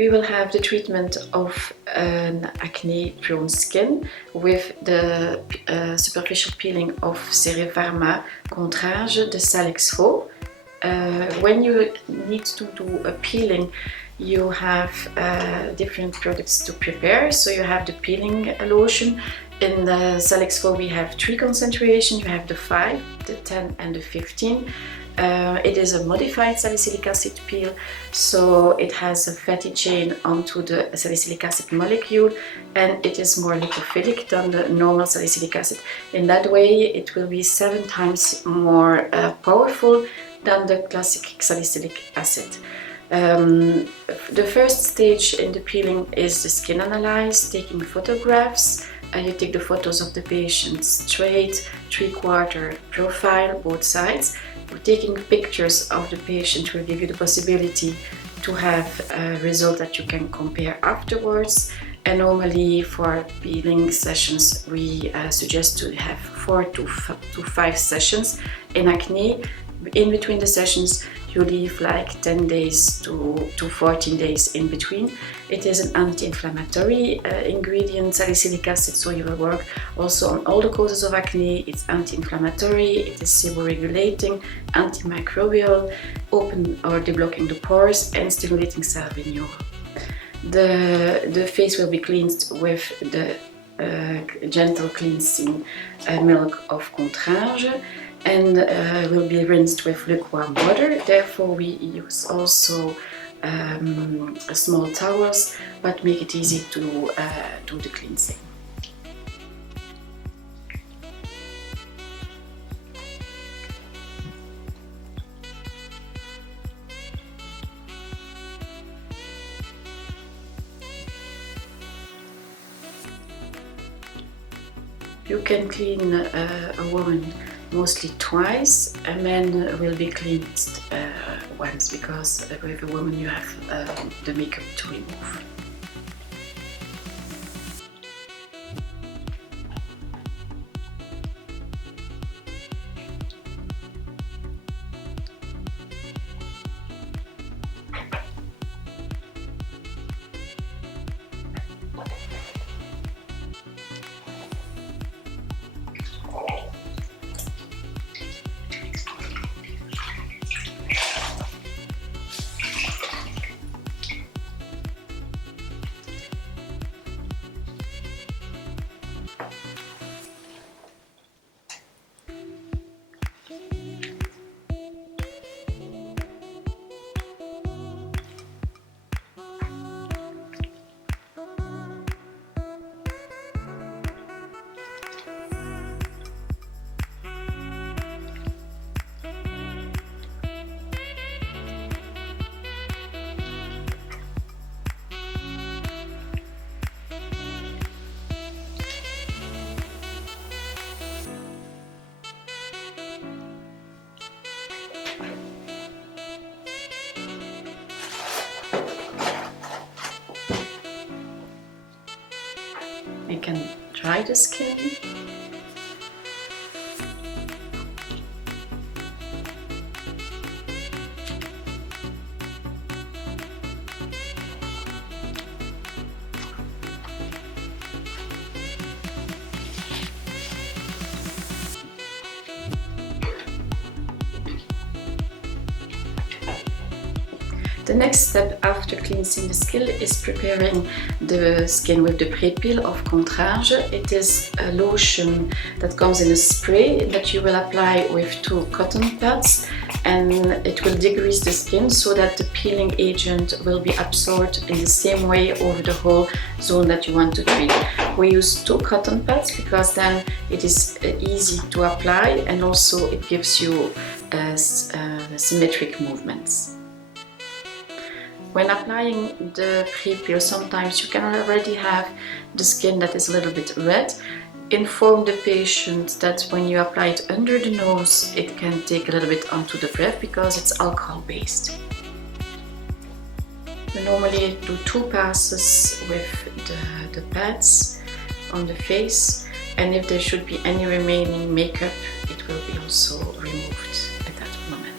we will have the treatment of an acne-prone skin with the superficial peeling of Pharma Contrage, the SAL-EXFO. When you need to do a peeling, you have different products to prepare. So you have the peeling lotion. In the SAL-EXFO we have 3 concentrations. You have the 5, the 10 and the 15. It is a modified salicylic acid peel, so it has a fatty chain onto the salicylic acid molecule, and it is more lipophilic than the normal salicylic acid. In that way it will be 7 times more powerful than the classic salicylic acid. The first stage in the peeling is the skin analysis, taking photographs. You take the photos of the patient straight, 3/4, profile, both sides. Taking pictures of the patient will give you the possibility to have a result that you can compare afterwards. And normally for peeling sessions we suggest to have 4 to 5 sessions. In acne, in between the sessions you leave like 10 days to 14 days in between. It is an anti-inflammatory ingredient, salicylic acid, so you will work also on all the causes of acne. It's anti-inflammatory, it is seborrhegulating, antimicrobial, open or deblocking the pores, and stimulating cell renewal. The face will be cleansed with the gentle cleansing milk of Contrage, and will be rinsed with lukewarm water. Therefore we use also small towels, but make it easy to do the cleansing. You can clean a woman mostly twice. A man will be cleansed once, because with a woman you have the makeup to remove. You can dry the skin. The next step after cleansing the skin is preparing the skin with the pre-peel of Contrage. It is a lotion that comes in a spray that you will apply with 2 cotton pads, and it will degrease the skin so that the peeling agent will be absorbed in the same way over the whole zone that you want to treat. We use 2 cotton pads because then it is easy to apply, and also it gives you symmetric movements. When applying the pre-peel, sometimes you can already have the skin that is a little bit red. Inform the patient that when you apply it under the nose, it can take a little bit onto the breath because it's alcohol based. We normally do 2 passes with the pads on the face, and if there should be any remaining makeup, it will be also removed at that moment.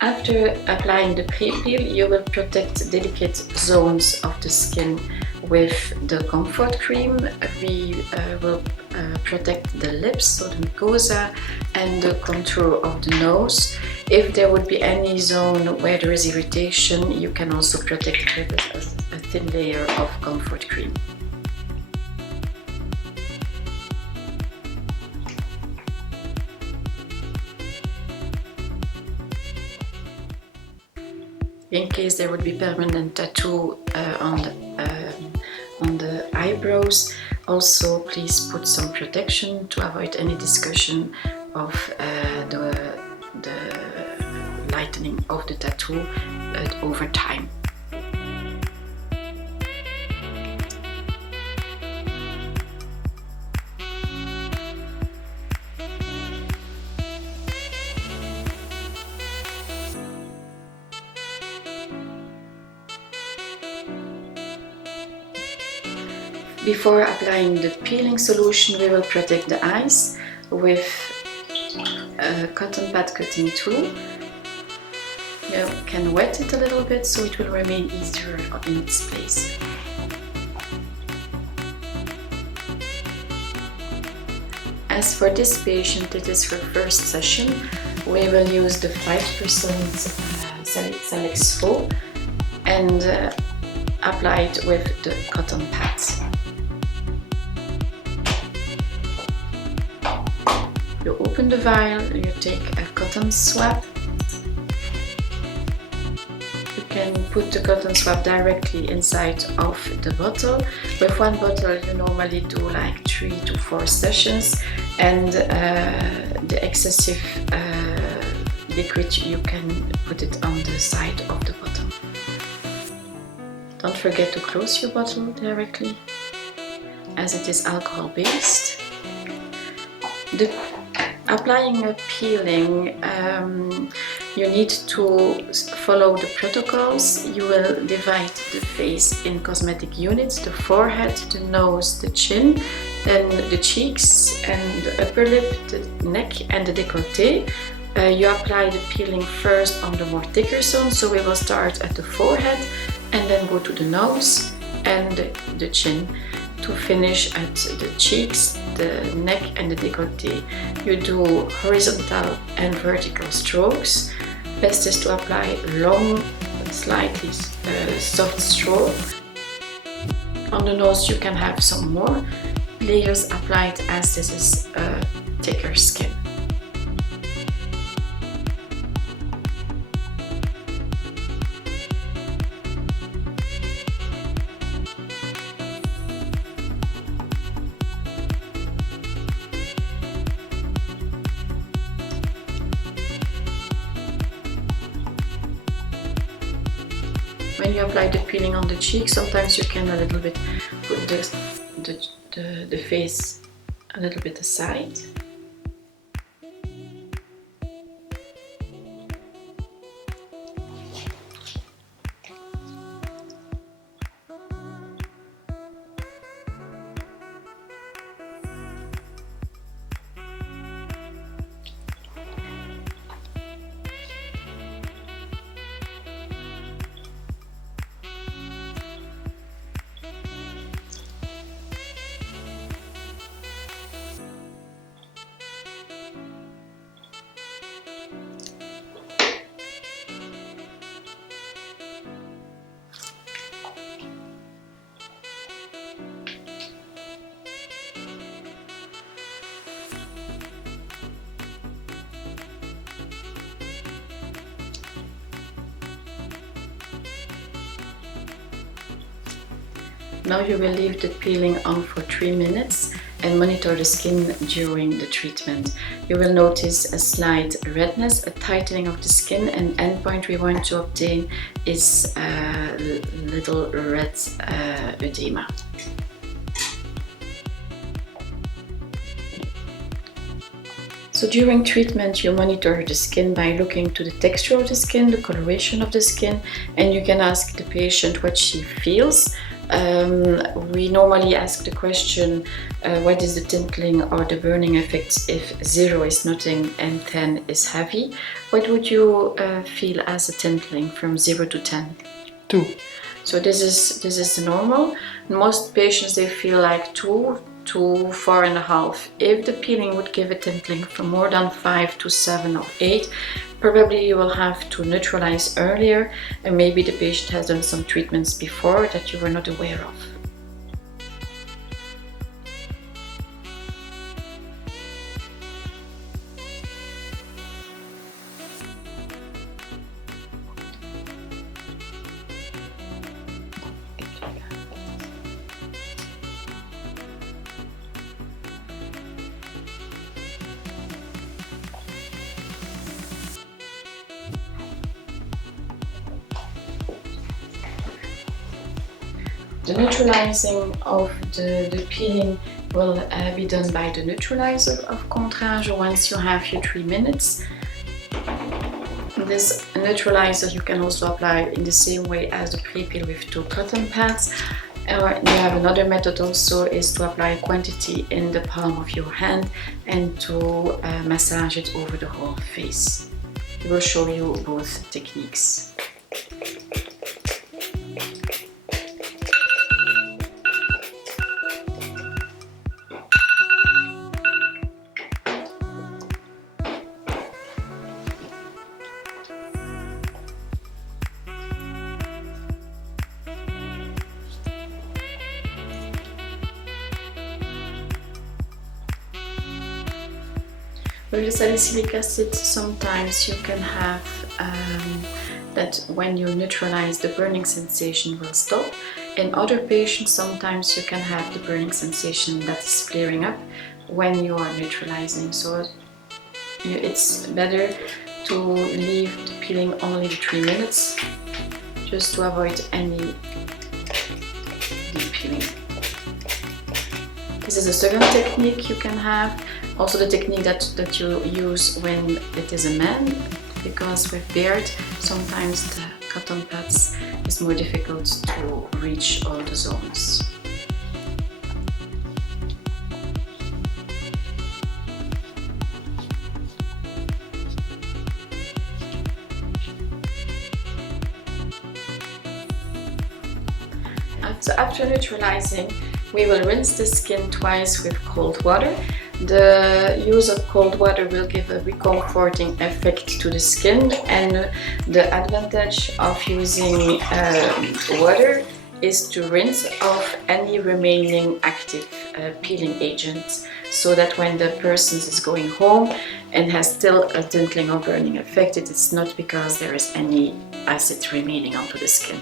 After applying the pre-peel, you will protect delicate zones of the skin with the comfort cream. We will protect the lips, so the mucosa, and the contour of the nose. If there would be any zone where there is irritation, you can also protect it with a thin layer of comfort cream. In case there would be permanent tattoo on the eyebrows, also please put some protection to avoid any discussion of the lightening of the tattoo over time. Before applying the peeling solution, we will protect the eyes with a cotton pad cutting tool. You can wet it a little bit so it will remain easier in its place. As for this patient, it is her first session. We will use the 5% SAL-EXFO and apply it with the cotton pads. You open the vial, you take a cotton swab. You can put the cotton swab directly inside of the bottle. With one bottle you normally do like 3 to 4 sessions, and the excessive liquid you can put it on the side of the bottle. Don't forget to close your bottle directly, as it is alcohol based. Applying a peeling, you need to follow the protocols. You will divide the face in cosmetic units: the forehead, the nose, the chin, then the cheeks and the upper lip, the neck and the décolleté. You apply the peeling first on the more thicker zone, so we will start at the forehead and then go to the nose and the chin, to finish at the cheeks, the neck and the décolleté. You do horizontal and vertical strokes. Best is to apply long, slightly soft stroke. On the nose you can have some more layers applied, as this is a thicker skin. When you apply the peeling on the cheek, sometimes you can a little bit put the face a little bit aside. Now you will leave the peeling on for 3 minutes and monitor the skin during the treatment. You will notice a slight redness, a tightening of the skin, and endpoint we want to obtain is a little red edema. So during treatment you monitor the skin by looking to the texture of the skin, the coloration of the skin, and you can ask the patient what she feels We normally ask the question, what is the tintling or the burning effect if 0 is nothing and 10 is heavy? What would you feel as a tintling from 0 to 10? 2. So this is normal. Most patients, they feel like 2 to 4.5. If the peeling would give a tintling from more than 5 to 7 or 8, probably you will have to neutralize earlier, and maybe the patient has done some treatments before that you were not aware of. The neutralizing of the peeling will be done by the neutralizer of contrage once you have your 3 minutes. This neutralizer you can also apply in the same way as the pre-peel with 2 cotton pads. You have another method also, is to apply a quantity in the palm of your hand and to massage it over the whole face. I will show you both techniques. With the salicylic acid, sometimes you can have that when you neutralize, the burning sensation will stop. In other patients, sometimes you can have the burning sensation that is flaring up when you are neutralizing. So it's better to leave the peeling only 3 minutes, just to avoid any deep peeling. This is a second technique you can have. Also the technique that you use when it is a man, because with beard sometimes the cotton pads is more difficult to reach all the zones. So after neutralizing, we will rinse the skin twice with cold water. The use of cold water will give a recomforting effect to the skin, and the advantage of using water is to rinse off any remaining active peeling agent, so that when the person is going home and has still a tintling or burning effect, it is not because there is any acid remaining onto the skin.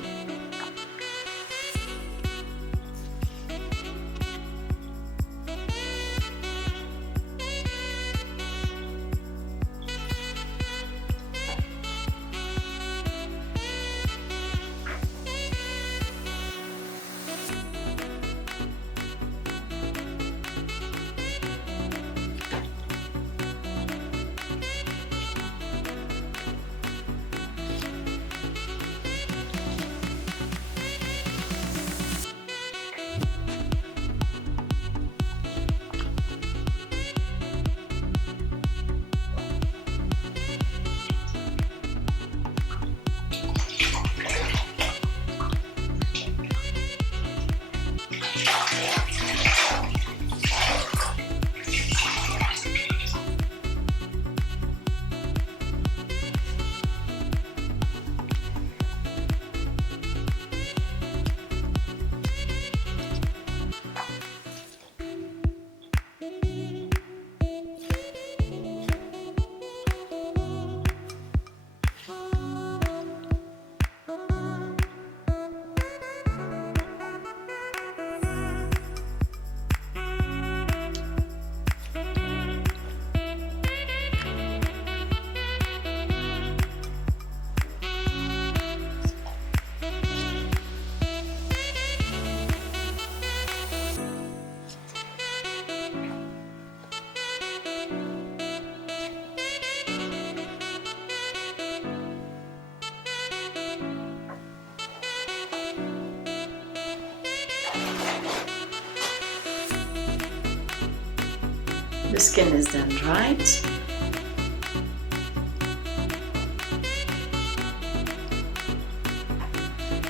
The skin is then dried.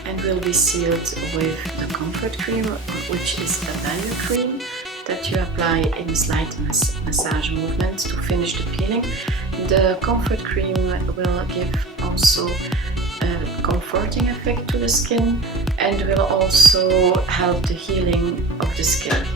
And will be sealed with the comfort cream, which is a value cream that you apply in slight massage movements to finish the peeling. The comfort cream will give also a comforting effect to the skin and will also help the healing of the skin.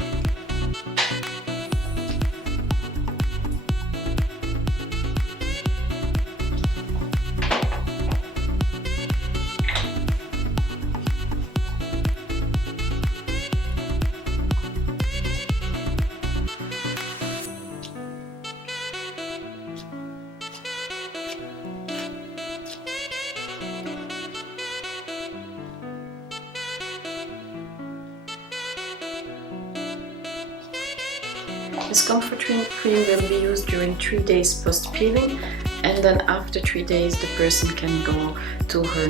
This comfort cream will be used during 3 days post-peeling, and then after 3 days the person can go to her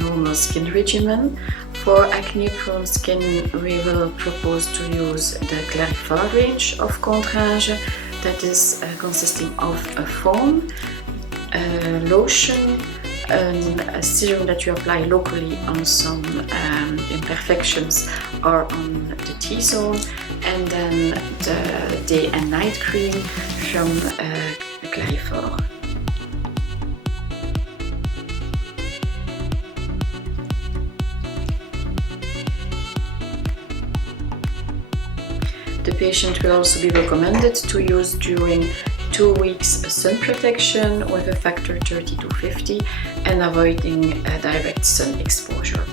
normal skin regimen. For acne-prone skin, we will propose to use the Clarifor range of Contrage, that is consisting of a foam, a lotion, a serum that you apply locally on some imperfections or on the T-zone, and then the day and night cream from Clarifor. The patient will also be recommended to use during 2 weeks sun protection with a factor 30 to 50 and avoiding direct sun exposure.